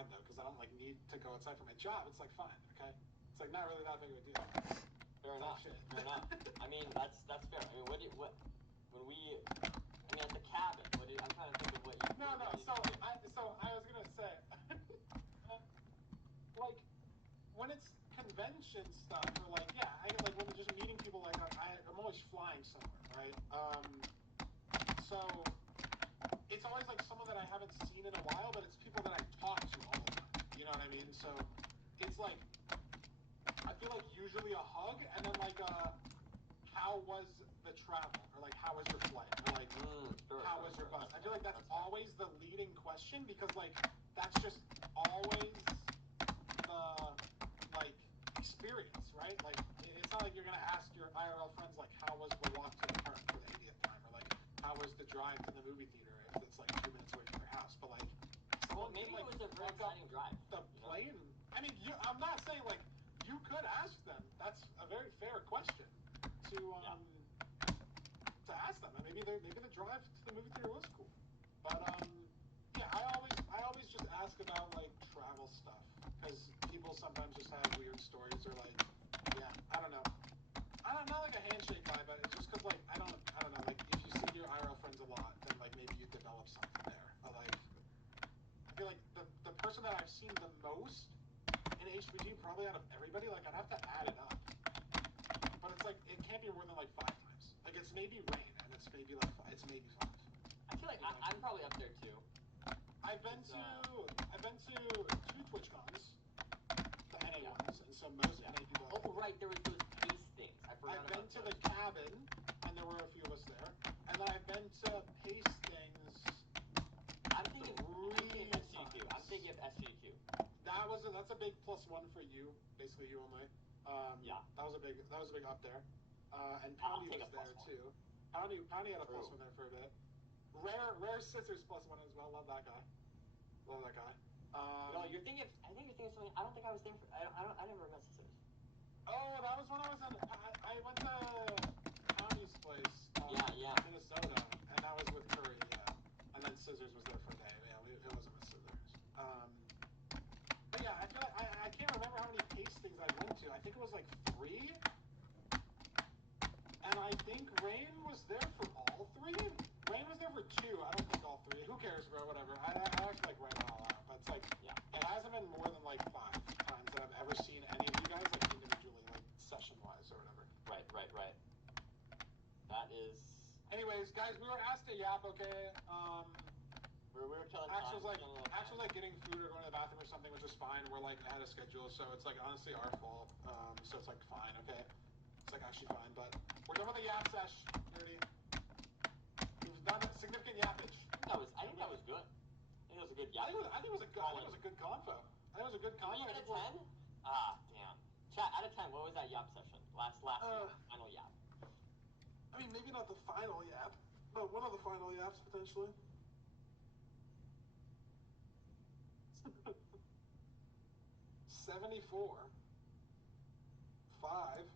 fine though, because I don't like need to go outside for my job. It's like fine, okay. It's like not really that big of a deal. Fair enough. Fair enough. I mean, that's fair. I mean, at the cabin. I'm trying to think of what you. No. So I was gonna say, like, when it's convention stuff, or like, yeah, like when you're just meeting people, like I'm always flying somewhere, right? So it's always like someone that I haven't seen in a while, but it's people that I talk to all the time. You know what I mean? So it's like, I feel like usually a hug, and then like how was the travel, or like how was your flight, or like how was your bus? I feel like that's always the leading question, because like that's just always the like experience, right? Like it's not like you're gonna ask your IRL friends like how was the walk to the park for the 80th time, or like how was the drive to the movie theater if it's like 2 minutes away from their house. But like, maybe it was a very exciting drive. The plane. I mean, I'm not saying like you could ask them. That's a very fair question to ask them. And maybe the drive to the movie theater was cool. But yeah, I always just ask about like travel stuff, because people sometimes just have weird stories, or like, yeah, I don't know. I'm not like a handshake guy, but it's just because like I don't know, like if you see your IRL friends a lot, then like maybe you develop something there. But like I feel like the person that I've seen the most in HBG, probably out of everybody, like I'd have to add it up. But it's like it can't be more than like 5 times. Like it's maybe Rain, and it's maybe like it's maybe 5. I feel like I'm probably up there too. I've been to 2 TwitchCons, the NA ones, and so most NA people. Oh right, there was those tastings. I forgot. I've been to the cabin, and there were a few of us there, and then I've been to tastings. I'm thinking SGQ. I'm thinking of SGQ. That's a big +1 for you, basically you only. Yeah. That was a big up there. And Poundy was there too. Poundy had a +1 there for a bit. Rare Scissors +1 as well. Love that guy. No, I think you're thinking of something. I don't think I was there for. I never met Scissors. Oh, that was when I was in. I went to Poundy's place. Minnesota, and that was with Curry. Yeah, and then Scissors was there for a day. Yeah, it wasn't with Scissors. But yeah, I feel like I can't remember how many tastings I went to. I think it was like 3. And I think Rain was there for all 3. Rain was there for 2. I don't think all 3. Who cares, bro? Whatever. I actually like write it all out. But it's like, it hasn't been more than like 5 times that I've ever seen any of you guys like individually, like session-wise or whatever. Right. That is. Anyways, guys, we were asked to yap. Okay. We were killing time. Actually, like getting food or going to the bathroom or something, which is fine. We're like ahead of schedule, so it's like honestly our fault. So it's like fine. Okay. It's like actually fine, but we're done with the yap sesh, nerdy. We've done a significant yappage. I think that was good. I think it was a good yap. I think it was a good convo. I think it was a good convo. 3 out of 10? Ah, damn. Chat, out of 10, what was that yap session? Last final yap. I mean, maybe not the final yap, but one of the final yaps potentially. 74. 5.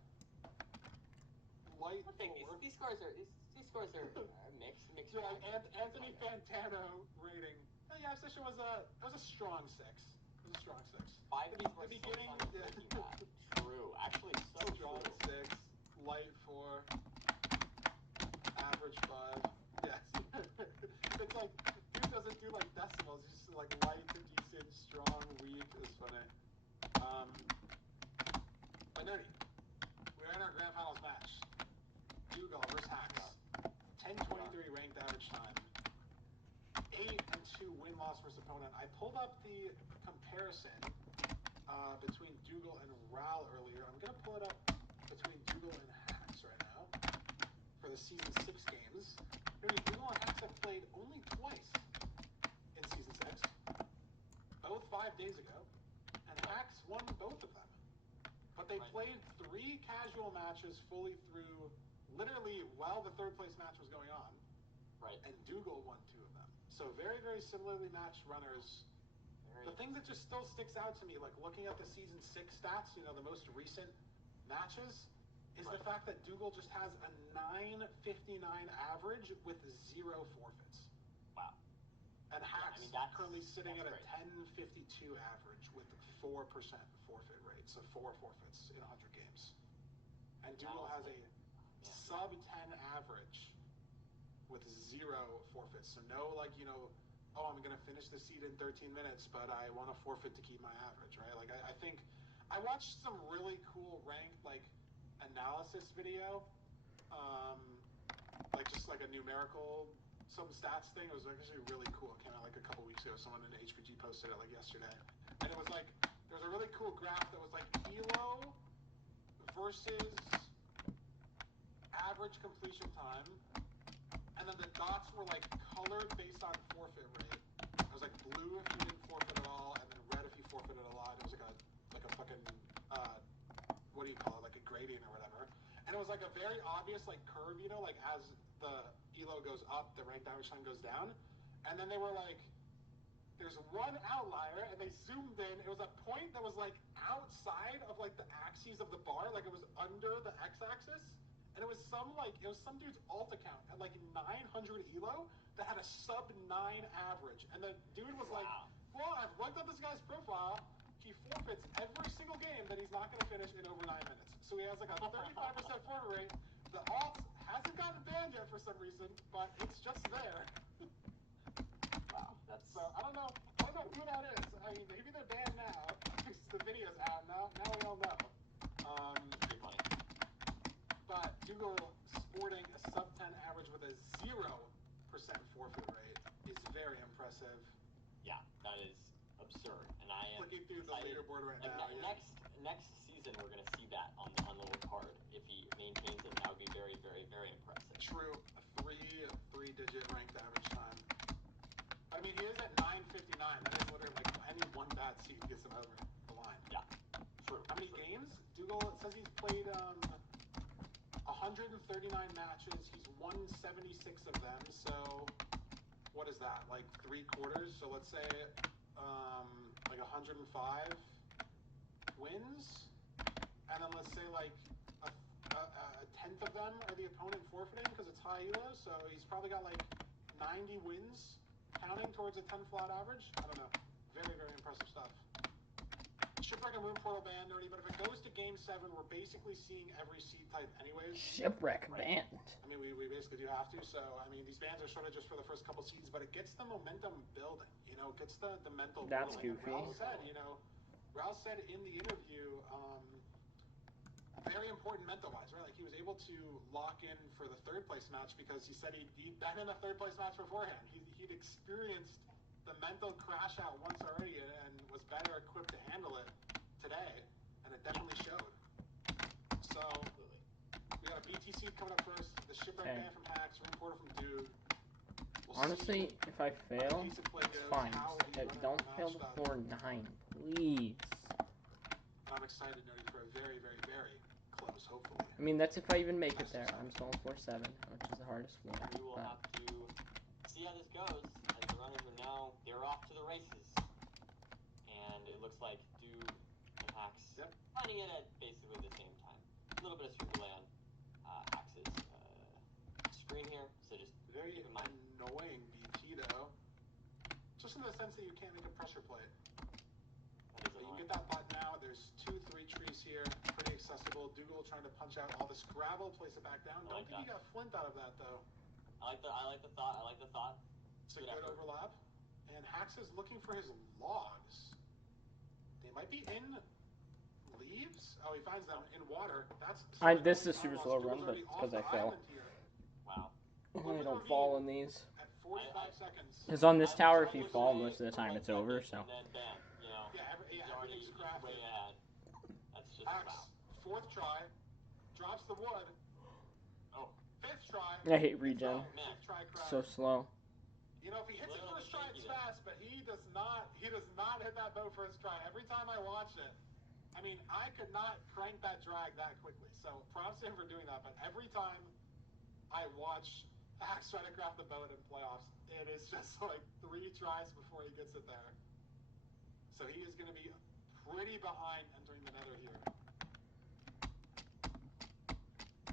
Light 4. These scores are mixed. Yeah, Anthony Fantano rating. The yap session was a strong 6. It was a strong 6. 5 of these were so fun with Breaking Bad. True, actually, so strong true. 6, light 4, average 5. Yes. It's like dude doesn't do like decimals. He's just like light to decent, strong, weak. It's funny. But nerdy. We're in our grand finals match. Dougal versus Hacks. 10:23 ranked average time. 8-2 win-loss versus opponent. I pulled up the comparison between Dougal and Ral earlier. I'm going to pull it up between Dougal and Hacks right now for the Season 6 games. Dougal and Hacks have played only twice in Season 6. Both 5 days ago. And Hacks won both of them. But they played 3 casual matches fully through, literally while the 3rd place match was going on. Right. And Dougal won 2 of them. So very, very similarly matched runners. The thing that just still sticks out to me, like looking at the Season 6 stats, the most recent matches, is the fact that Dougal just has a 959 average with 0 forfeits. Wow. And Hacks currently sitting at a 10.52 average with 4% forfeit rate, so 4 forfeits in 100 games. And Dougal has a sub 10 average with 0 forfeits. So no, like, you know, oh, I'm going to finish the seed in 13 minutes, but I want to forfeit to keep my average, right? Like, I think I watched some really cool ranked, like, analysis video, like just like a numerical, some stats thing. It was actually really cool. It came out like a couple weeks ago. Someone in HPG posted it like yesterday. And it was like, there was a really cool graph that was like ELO versus average completion time. And then the dots were like colored based on forfeit rate. It was like blue if you didn't forfeit at all, and then red if you forfeited a lot. It was like a fucking what do you call it? Like a gradient or whatever. And it was like a very obvious like curve, you know, like as the ELO goes up, the ranked average time goes down. And then they were like, there's one outlier, and they zoomed in. It was a point that was like outside of like the axes of the bar, like it was under the x-axis. And it was some dude's alt account at like 900 ELO that had a sub 9 average. And the dude was like, well, I've looked at this guy's profile. He forfeits every single game that he's not going to finish in over 9 minutes. So he has like a 35% forfeit rate. The alt hasn't gotten banned yet for some reason, but it's just there. Wow, that's... So I don't know who that is. I mean, maybe they're banned now. The video's out now. Now we all know. Pretty funny. But Dougal sporting a sub 10 average with a 0% forfeit rate is very impressive. Yeah, that is absurd. And I am looking through the leaderboard right now. Next season, we're gonna see that on the little card. If he maintains it, that would be very, very, very impressive. True, a three-digit ranked average time. I mean, he is at 9:59. That is literally like any one bad seed gets him over the line. Yeah, true. How many games? Dougal, it says he's played 139 matches. He's won 76 of them. So what is that? Like 3/4? So let's say like 105 wins, and then let's say like a tenth of them are the opponent forfeiting because it's high elo. So he's probably got like 90 wins counting towards a 10 flat average. I don't know. Very, very impressive stuff. Shipwreck and Moon Portal ban, nerdy, but if it goes to Game 7, we're basically seeing every seed type anyways. Shipwreck banned. I mean, we basically do have to, so, I mean, these bans are sort of just for the first couple seeds, but it gets the momentum building, you know, it gets the mental That's building. goofy. Ralph said in the interview, very important mental-wise, right? Like, he was able to lock in for the third place match because he said he'd been in a third place match beforehand. He'd experienced the mental crash out once already and was better equipped to handle it today, and it definitely showed. So, we got a BTC coming up first, the Shipwreck ban from Hacks, Room Portal from Dude. Honestly, if I fail, it's fine. Don't fail the 4-9, please. I'm excited, Nerdy, for a very, very, very close, hopefully. I mean, that's if I even make it there. I'm still on 4-7, which is the hardest one. We will have to see how this goes, as the runners are now, they're off to the races. And it looks like Dude and Hacks finding it at basically the same time. A little bit of screen delay on Hacks's screen here, so just very keep in mind. Annoying BT though. Just in the sense that you can't make a pressure play. You can get that button out. There's 2-3 trees here. Pretty accessible. Dougal trying to punch out all this gravel, place it back down. Don't think he got flint out of that though. I like the thought. It's a good overlap. And Hacks is looking for his logs. They might be in leaves. Oh, he finds them in water. This is a super slow run, but it's because I fell. Wow. I don't fall in these. At 45 seconds. Because on this tower, if you fall, most of the time it's over, so. And then bam, you know. Yeah, everything's crafted. Way ahead. That's just Hacks, wow. 4th try, drops the wood. Oh. 5th try. I hate regen. 5th try craft. So slow. You know, if he hits it first try, it's fast, but he does not hit that bow first try. Every time I watch it, I mean, I could not crank that drag that quickly. So props to him for doing that, but every time I watch Hacks try to craft the boat in playoffs, it is just like 3 tries before he gets it there. So he is going to be pretty behind entering the nether here.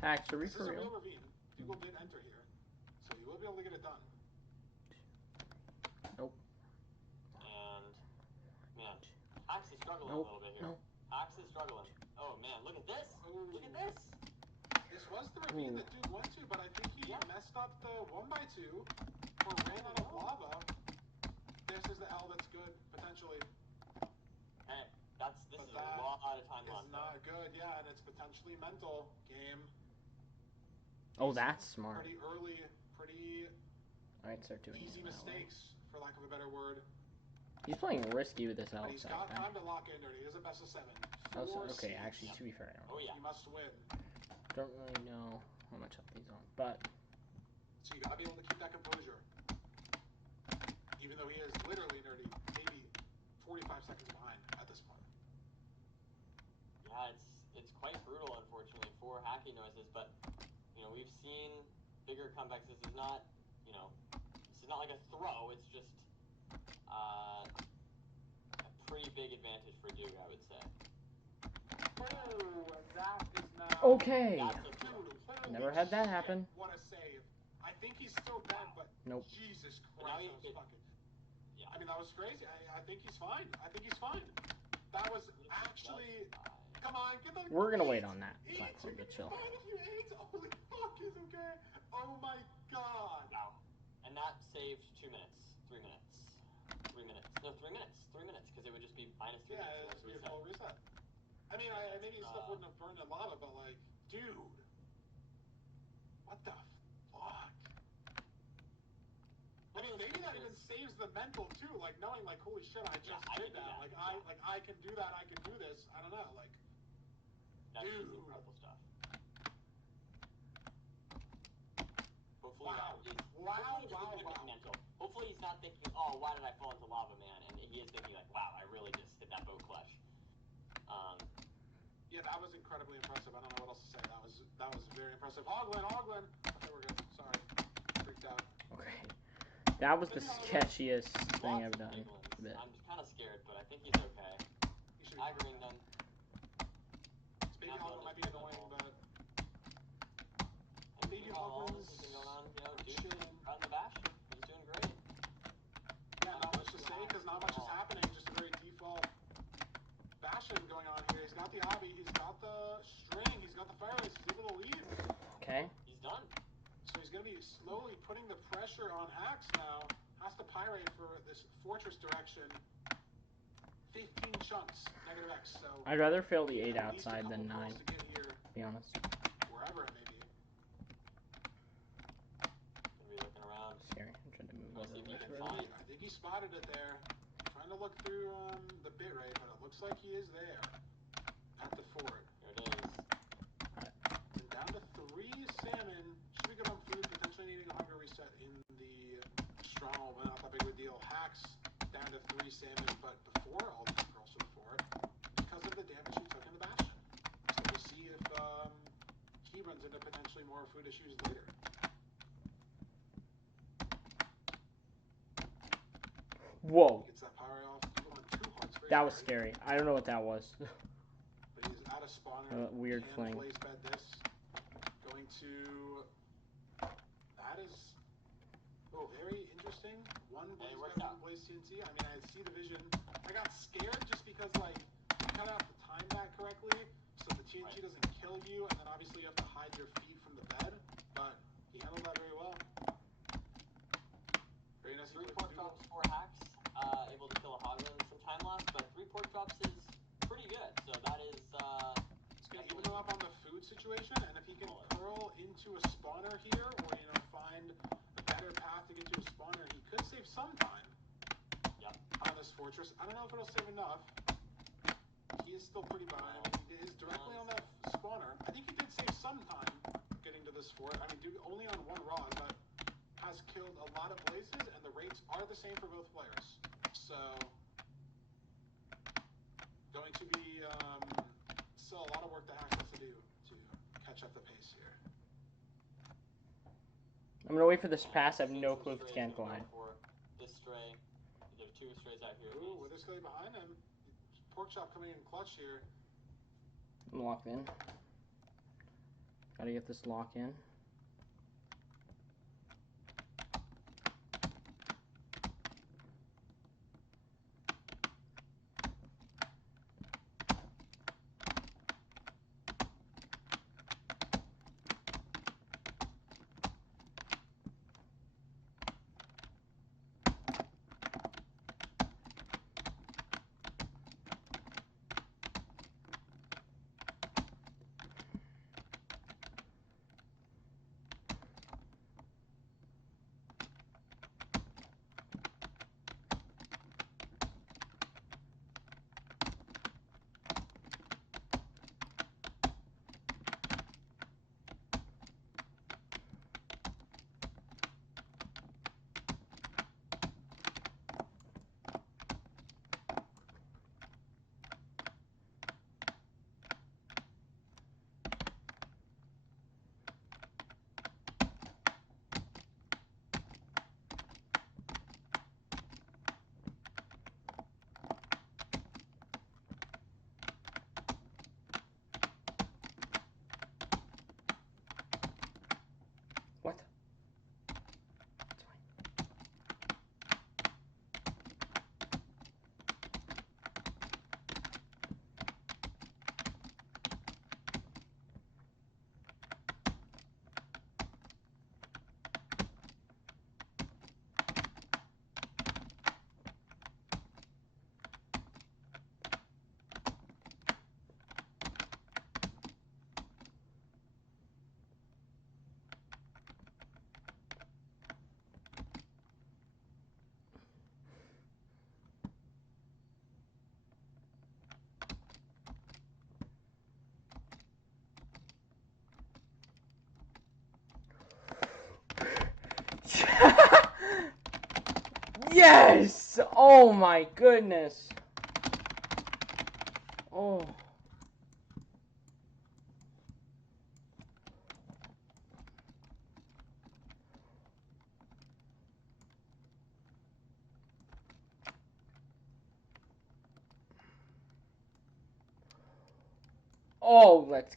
Hacks, are we for real? This is a real ravine. People did enter here, so he will be able to get it done. Nope. struggling a little bit here. Axe is struggling. Oh man, look at this! Look at this! This was the ravine that dude went to, but I think he messed up the 1x2 or ran out of lava. This is the L that's good, potentially. Hey, this is a lot of time lost. It's not good, yeah, and it's potentially mental game. Oh, that's smart. Pretty early, pretty start doing easy mistakes, for lack of a better word. He's playing risky with this L. But he's got time to lock in there. He is a best of 7. Okay, actually, to be fair, I don't know. He must win. Don't really know how much health he's on, but... So you gotta be able to keep that composure. Even though he is literally nerdy, maybe 45 seconds behind at this point. Yeah, it's quite brutal, unfortunately, for hacking noises, but, you know, we've seen bigger comebacks. This is not, you know, this is not like a throw, it's just a pretty big advantage for Dude, I would say. Oh, that is now... Okay! Never had that happen. What a save. I think he's still dead, but nope. Jesus Christ, that was fucking... Yeah. I mean, that was crazy. I think he's fine. That was actually... Come on, get the... We're gonna wait on that platform to chill. Holy fuck, is okay. Oh my god. Wow. And that saved 2 minutes. 3 minutes. 3 minutes. No, 3 minutes. 3 minutes, because it would just be minus 3 minutes. Yeah, it would be a full reset. I mean, maybe stuff wouldn't have burned in lava, but like, dude. What the fuck? I mean, maybe that even saves the mental too, like knowing like, holy shit, I just did that. Like I can do that, I can do this. I don't know, like that's incredible stuff. Hopefully mental. Hopefully he's not thinking, oh, why did I fall into lava, man? And he is thinking like, wow, I really just hit that boat clutch. Yeah, that was incredibly impressive. I don't know what else to say. That was very impressive. Hoglin. Okay, we're good. Sorry. Freaked out. Okay. That was the sketchiest thing I've done. I'm kind of scared, but I think he's okay. Aggroing them. Baby Hoglin might be annoying, but... Baby Hoglin's going on, you know, dude, out in the bash. He's doing great. Yeah, not much to say, because not much is happening. Just a very default bashing going on here. He's got the obby, he's got the string, he's got the fire race, he's able to lead. Okay. He's done. So he's going to be slowly putting the pressure on Hacks now. Has to pyrate for this fortress direction. 15 chunks, -X, so... I'd rather fail the 8 outside than 9, to be honest. Wherever it may be. Gonna be looking around. Scary. I'm trying to move over. I think he spotted it there. Trying to look through the bit rate, but it looks like he is there. At the fort. There it is. And down to 3 salmon. Should be good on food, potentially needing a hunger reset in the stronghold, but not that big of a deal. Hacks down to 3 salmon, but before all these girls to the fort, because of the damage he took in the bastion. So we'll see if he runs into potentially more food issues later. Whoa. Gets that power off. Going 2 hearts. That was scary. I don't know what that was. But he's out of spawner. Weird fling. Blaze bed this. Going to... That is... Oh, very interesting. One blaze bed, one blaze TNT. I mean, I see the vision. I got scared just because, like, you kind of have to time that correctly, so the TNT doesn't kill you, and then obviously you have to hide your feet from the bed, but he handled that very well. Very nice. 3 pork drops, 4 hacks. Able to kill a Hoglin. Some time lost, but 3 pork drops is pretty good, so that is... It's going to even him up on the food situation, and if he can curl into a spawner here, or, you know, find a better path to get to a spawner, he could save some time on this fortress. I don't know if it'll save enough. He is still pretty behind. He is directly on that spawner. I think he did save some time getting to this fort. I mean, dude, only on 1 Raw, but has killed a lot of blazes, and the rates are the same for both players. So, going to be still a lot of work that Hack has to do to catch up the pace here. I'm gonna wait for this pass. I have no clue if it's can collide. This stray, there's 2 strays out here. Ooh, with this guy behind him, pork chop coming in clutch here. I'm locked in. Gotta get this lock in. Yes! Oh my goodness. Oh. Oh, let's